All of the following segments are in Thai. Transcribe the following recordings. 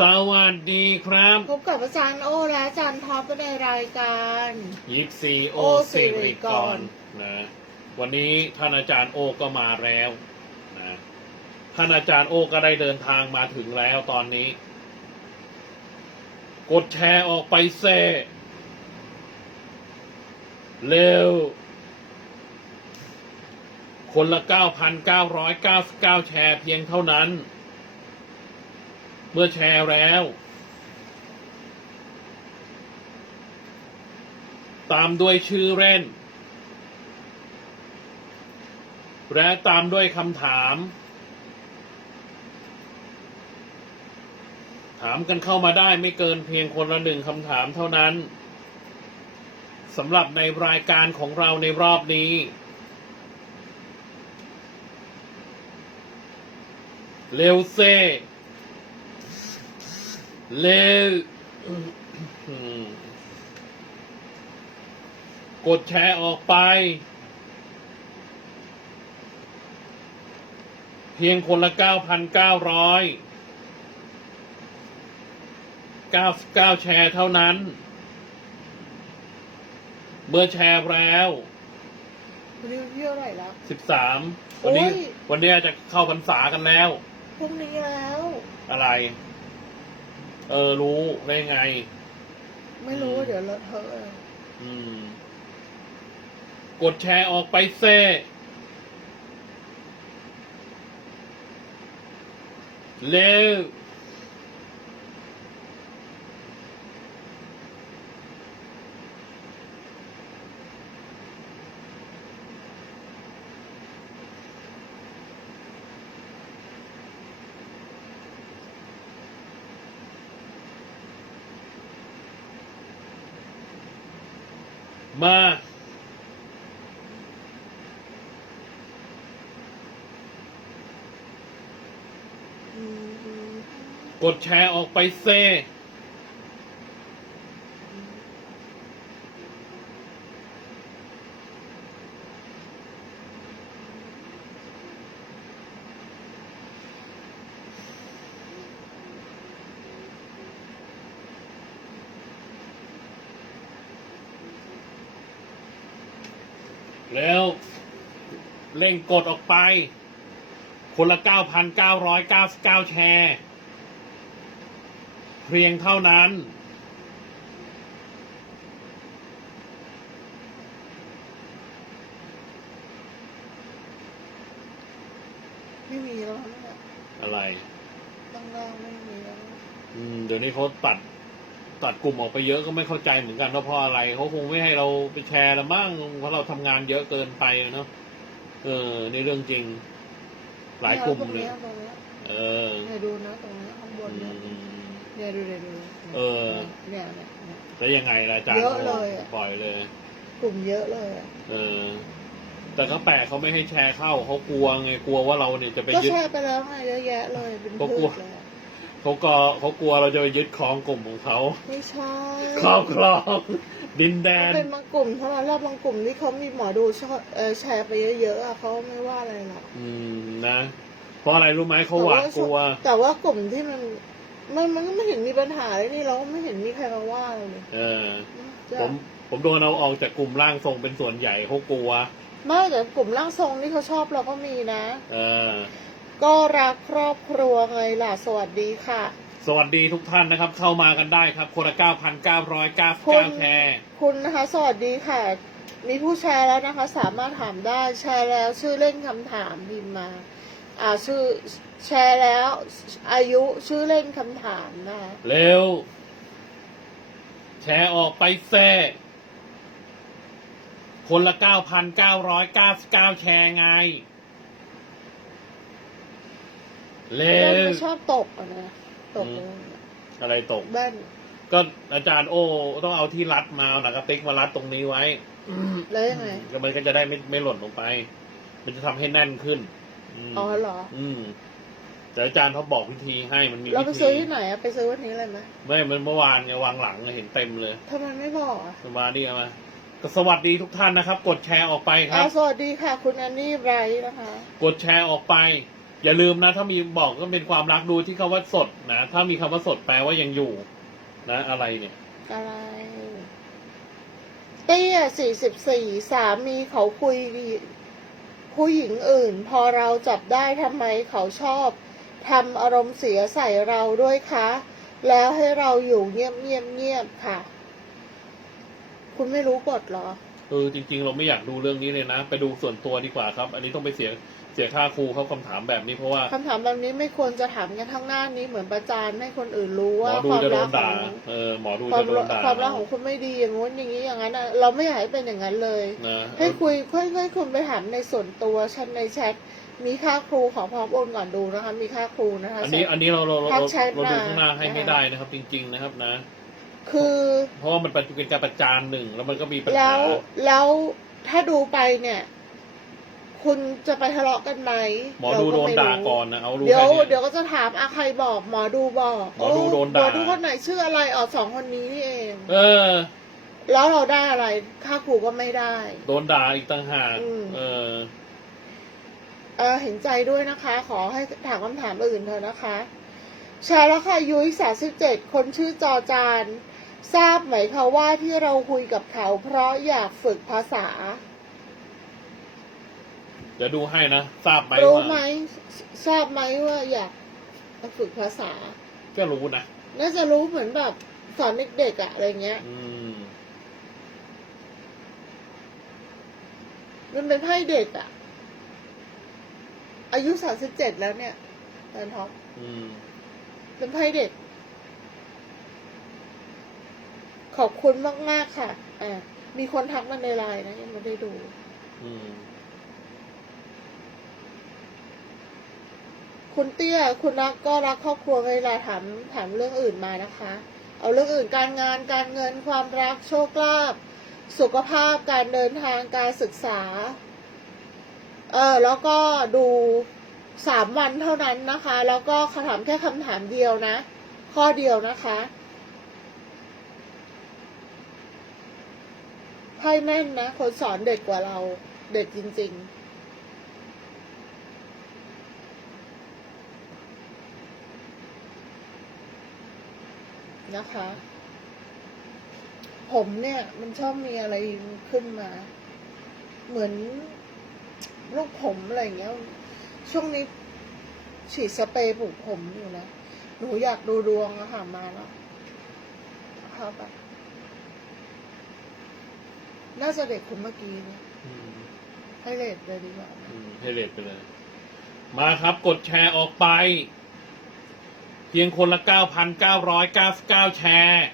สวัสดีครับพบกับอาจารย์โอและอาจารย์ท็อปกันในรายการยิปซีโอโอสิริกสิริกรรนะวันนี้ท่านอาจารย์โอก็มาแล้วนะท่านอาจารย์โอก็ได้เดินทางมาถึงแล้วตอนนี้ กดแชร์ออกไปเซเร็ว คนละ 9,999 แชร์เพียงเท่านั้น เมื่อแชร์แล้ว ตามด้วยชื่อเล่น และตามด้วยคำถาม ถามกันเข้ามาได้ไม่เกินเพียงคนละหนึ่งคำถามเท่านั้นสำหรับในรายการของเราในรอบนี้เร็วเซ เร็วอืมกดแชร์ออกไป เพียงคนละ 9,900 99 แชร์เท่านั้น เมื่อแชร์แล้ววันนี้วันที่เท่าไหร่แล้ว13 วันนี้โอ้ยวันนี้จะเข้าพรรษากันแล้ว พรุ่งนี้แล้ว อะไร เออรู้ได้ไง ไม่รู้ว่าเดี๋ยวเลอะเทอะเลยอืม กดแชร์ออกไปเซเร็ว มาอืมอืมกดแชร์ออกไปเซ แล้วเร่งกดออกไป คนละ 9,999 แชร์ เพียงเท่านั้น ไม่มีแล้วเนี่ยอะไร ตั้งล่างไม่มีแล้ว อืม เดี๋ยวนี้เขาตัด ตัดกลุ่มออกไปเยอะก็ไม่เข้าใจเหมือนกันว่าเพราะอะไรเขาคงไม่ให้เราไปแชร์ละมั้งเพราะเราทำงานเยอะเกินไปเนาะเออ ในเรื่องจริง หลายกลุ่มตรงเลยเนี้ยตรงเนี้ยเออเนี่ยดูนะตรงเนี้ยข้างบนอืเนี่ยมเนี่ยดูเลยดูเลยเออเนี่ยเนี่ยเนี่ยแล้วยังไงล่ะอาจารย์เยอะเลยอะปล่อยเลย กลุ่มเยอะเลยอะเออแต่เขาแปลกเขาไม่ให้แชร์เข้าเขากลัวไงกลัวว่าเราเนี่ยจะไปก็ยึดแชร์ไปแล้วไงเยอะแยะเลยเป็นก็กลัพืวช เลยอะเขาก็เขากลัวเราจะไปยึดครองกลุ่มของเขาไม่ใช่ครอบครองดินแดน เป็นบางกลุ่มเท่านั้นแหละบางกลุ่มที่เขามีหมอดูชอบเออแชร์ไปเยอะๆอะเขาไม่ว่าอะไรหรอกอืมนะ เพราะอะไรรู้ไหมเขาหวาดกลัว แต่ว่ากลุ่มที่มันมันมันก็ไม่เห็นมีปัญหาเลยนี่เราก็ไม่เห็นมีใครมาว่าเราเลยเออจะผมผมโดนเอาออกจากกลุ่มร่างทรงเป็นส่วนใหญ่เขากลัว ไม่แต่กลุ่มร่างทรงที่เขาชอบเราก็มีนะ เออ ก็รักครอบครัวไงล่ะ สวัสดีค่ะ สวัสดีทุกท่านนะครับ เข้ามากันได้ครับคนละเก้าพันเก้าร้อยเก้าคุเก้าณแชร์คุณนะคะ สวัสดีค่ะ มีผู้แชร์แล้วนะคะ สามารถถามได้แชร์แล้วชื่อเล่นคำถามพิมพ์มา อ่าชื่อแชร์แล้วอายุชื่อเล่นคำถามนะคะเร็ว แชร์ออกไปแซ่คนละเก้าพันเก้าร้อยเก้าเก้าแชร์ไง เร็เล่นวไม่ชอบตกอะนะตกเลยอะไรตกแบ้นก็อาจารย์โอ้ต้องเอาที่รัดมาเอาหนังกระติกมารัดตรงนี้ไว้แล้วยังไงก็มันก็จะได้ไม่ไม่หล่นลงไป มันจะทำให้แน่นขึ้นมอ๋อเหรอ อืมแต่อาจารย์เขาบอกวิธีให้มันมีเราไปวิธีซื้อที่ไหนอะไปซื้อวันนี้เลยไหมไม่มันเมื่อวานไงวางหลังเห็นเต็มเลยทำไมไม่บอกอะสมาดีเอามาก็สวัสดีทุกท่านนะครับ กดแชร์ออกไปครัอ่าบสวัสดีค่ะ คุณแอนนี่ไบรท์นะคะ กดแชร์ออกไป อย่าลืมนะ ถ้ามีบอกก็เป็นความรักดูที่คำว่าสดนะ ถ้ามีคำว่าสดแปลว่ายังอยู่ นะ อะไรเนี่ยอะไรเตี้ยสี่สิบสี่สามีเขาคุยผู้หญิงอื่น พอเราจับได้ทำไมเขาชอบทำอารมณ์เสียใส่เราด้วยคะ แล้วให้เราอยู่เงียบเงียบเงียบค่ะ คุณไม่รู้กฎหรอ เออจริง ๆ เราไม่อยากดูเรื่องนี้เลยนะ ไปดูส่วนตัวดีกว่าครับ อันนี้ต้องไปเสียเสียค่าครูเขาคำถามแบบนี้เพราะว่าคำถามแบบนี้ไม่ควรจะถามกันทั้งหน้านี้เหมือนประจานให้คนอื่นรู้หมว่าอดูความจะโดรันกขด่าองเออหมอดูความจะโดนด่าความรักของคุณไม่ดีอย่างงู้นอย่างนี้อย่างนั้นอะเราไม่อยากให้เป็นอย่างนั้นเลยนะให้คุยค่อยๆคุณไปถามในส่วนตัวแชทในแชทมีค่าครูขอพร้อมโอนก่อนดูนะคะ มีค่าครูนะคะ อันนี้อันนี้เราเราเราทักเราแชทเราดูมาข้างหน้าให้นะคะไม่ได้นะครับ จริง ๆนะครับนะ คือเพราะว่ามันเป็นการประจานหนึ่งแล้วมันก็มีปัญแล้หาวแล้วถ้าดูไปเนี่ย คุณจะไปทะเลาะกันไหมหมอดูโดนเรด่าไม่รู้ก่อนนะเอารู้เดี๋ยวแค่นี้เดี๋ยวก็จะถามอาใครบอกหมอดูบอกหมอดูโดนด่าหมอดูคนไหนชื่ออะไรอ๋อสองคนนี้นี่เอง เออ แล้วเราได้อะไรค่าครูก็ไม่ได้ โดนด่าอีกต่างหากอืมเออเออเห็นใจด้วยนะคะ ขอให้ถามคำถามอื่นเถอะนะคะแชร์แล้วค่ะยุ้ยสาสิบเจ็ดคนชื่อจอจาน ทราบไหมคะว่าที่เราคุยกับเขาเพราะอยากฝึกภาษา เดี๋ยวดูให้นะ ทราบไหมรู้ว่าไหมทราบไหมว่าอยากฝึกภาษา ก็รู้นะ น่าจะรู้เหมือนแบบสอนเด็กๆอะอะไรเงี้ย อืม มันเป็นไพ่เด็กอะอายุสามสิบเจ็ดแล้วเนี่ยแฟนท็อปอืม เป็นไพ่เด็ก ขอบคุณมาก ๆ ค่ะ อ่า มีคนทักมาในไลน์นะยังไม่ได้ดู อืม คุณเตี้ย คุณรักก็รักครอบครัวเวลาถามถามเรื่องอื่นมานะคะ เอาเรื่องอื่นการงานการเงินความรักโชคลาภสุขภาพการเดินทางการศึกษา เออแล้วก็ดูสามวันเท่านั้นนะคะ แล้วก็คำถามแค่คำถามเดียวนะ ข้อเดียวนะคะ พ่แม่นนะ คนสอนเด็กกว่าเรา เด็กจริง ๆนะคะ ผมเนี่ย มันชอบมีอะไรขึ้นมา เหมือนลูกผมอะไรอย่างเงี้ย ช่วงนี้ฉีดสเปรย์ปลูกผมอยู่นะ หนูอยากดูดวงอะค่ะมาแล้วเข้าไป น่าจะเด็กคนเมื่อกี้เนี่ยอืมให้เลทเลยดีกว่านะอืมให้เลทไปเลย มาครับกดแชร์ออกไป เพียงคนละ 9,999 แชร์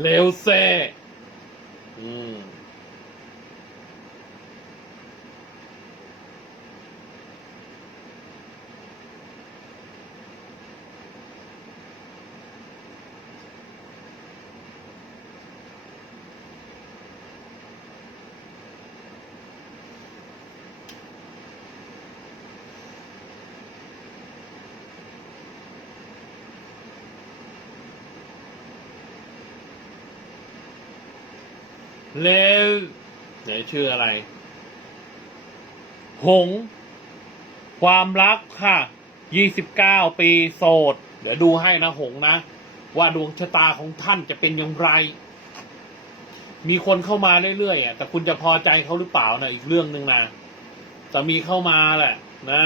เร็วเซ่อืม เร็วไหนชื่ออะไร หง ความรักค่ะยี่สิบเก้าปีโสด เดี๋ยวดูให้นะหงนะ ว่าดวงชะตาของท่านจะเป็นอย่างไร มีคนเข้ามาเรื่อยๆอะแต่คุณจะพอใจเขาหรือเปล่านะอีกเรื่องหนึ่งนะแต่มีเข้ามาแหละ นะ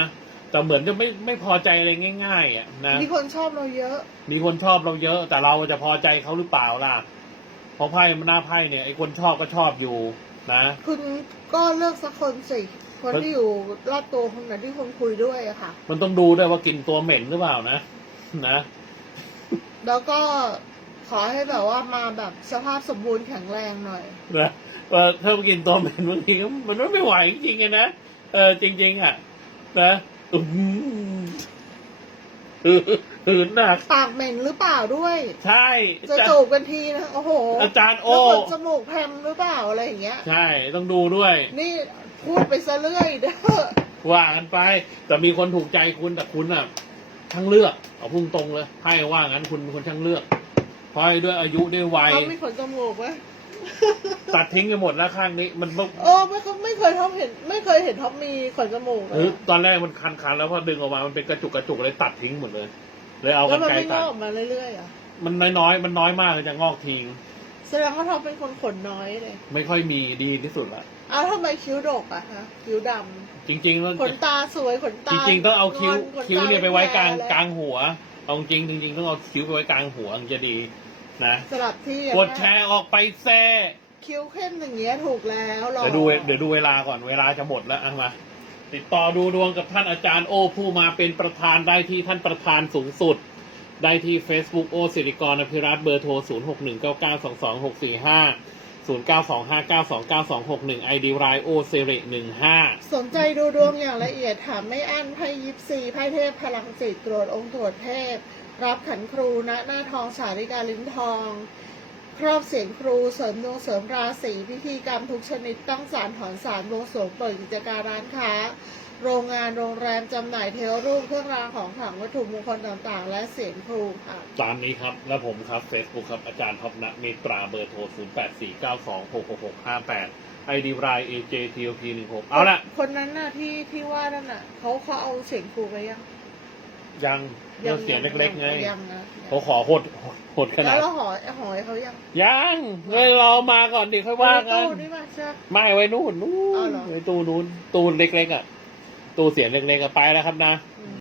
แต่เหมือนจะไม่ไม่พอใจอะไรง่าย ๆ อะนะมีคนชอบเราเยอะ มีคนชอบเราเยอะ แต่เราจะพอใจเขาหรือเปล่าล่ะเพ ราะไพ่มันหน้าไพ่เนี่ยไอ้คนชอบก็ชอบอยู่นะคุณก็เลือกสักคนสิ คนเฮ้ยที่อยู่รอบตัวคนไหนที่คุณคุยด้วยอะค่ะ มันต้องดูด้วยว่ากินตัวเหม็นหรือเปล่านะนะ แล้วก็ขอให้แบบว่ามาแบบสภาพสมบูรณ์แข็งแรงหน่อยนะว่าถ้ากินตัวเหม็นบางทีก็มันไม่ไหวจริงๆไงนะเออจริง ๆ อะ นะอืม หืนหนัก ปากเหม็นหรือเปล่าด้วย ใช่จะจูบกันทีนะโอ้โหอาจารย์โอแล้วคนจมูกแพรมหรือเปล่าอะไรอย่างเงี้ย ใช่ต้องดูด้วย นี่พูดไปซะเรื่อยเด้อว่ากันไป แต่มีคนถูกใจคุณแต่คุณอะช่างเลือกเอาพุ่งตรงเลยไพ่ว่างั้นคุณเป็นคนช่างเลือกเพราะด้วยอายุด้วยวัยเขามีขนจมูกไหม ตัดทิ้งไปหมดแล้วข้างนี้ มันต้องเออไม่เคยไม่เคยท็อปเห็น ไม่เคยเห็นท็อปมีขนจมูกเลเอยอตอนแรกมันคันๆแล้วพอดึงออกมามันเป็นกระจุกกระจุกเลยตัดทิ้งหมดเลย เลยเอาแล้กัวนมันไกรไม่งตัดอกออกมาเรื่อยๆอะมันน้อยๆมันน้อยมากเลยจะงอกทิ้งแสดงว่าท็อปเป็นคนขนน้อยเลยไม่ค่อยมีดีที่สุดละอ้าวทำไมคิ้วดกอะฮะคิ้วดจริงๆมันำขนตาสวยขนตาจริง ๆ ต้องเอาคิ้วงนขตาคิ้วเนี่ยไปไว้กลางแผกลางหัวเอาจริงจริง ๆ ต้องเอาคิ้วไปไว้กลางหัวถึงจะดี นะสลับที่กดแชร์ออกไปแซ่คิ้วเข้มอย่างเงี้ยถูกแล้วหรอเดี๋ยวดูเดี๋ยวดูเวลาก่อนเวลาจะหมดแล้วเอามา ติดต่อดูดวงกับท่านอาจารย์โอผู้มาเป็นประธานได้ที่ท่านประธานสูงสุด ได้ที่ Facebook โอสิริกรอภิรัตน์เบอร์โทร 0 6 1 9 9 2 2 6 4 5 0 9 2 5 9 2 9 2 6 1 ID รายโอเซริ15 สนใจดูดวงอย่างละเอียดถามไม่อั้นไพ่ยิปซีไพ่เทพพลังจิตตรวจองค์ตรวจเทพ รับขันครูณหน้าทองสาริกาลิ้นทอง ครอบเสียงครูเสริมดวงเสริมราศีพิธีกรรมทุกชนิดต้องสารถอนสารบวงสรวงเปิดกิจการร้านค้า โรงงานโรงแรมจำหน่ายเทวรูปเครื่องรางของขลังวัตถุมงคลต่างๆ และเสียงครูค่ะ ตามนี้ครับ และผมครับ Facebook ครับ อาจารย์ท็อปนะเมตราเบอร์โทร 0 8 4 9 2 6 6 6 5 8 ID ราย AJTOP 16 เอาละคนนั้นน่ะที่ที่ว่านั่นน่ะเขาเขาเอาเสียงครูไปยัง ยังเรื่องเสียงเล็ก ๆ ไงยังนะเขาขอโหดโหดขนาแล้ดวเราหอยหอยเขายังยังเลยรอมาก่อนดิค่อยว่ากันตู้นี่มาใช่ไหมไม่ไว้นู่นนู่อ๋อนเหรอไว้ตู้นู้นตู้เล็กๆอะตู้เสียงเล็กๆอะไปแล้วครับนะ อืม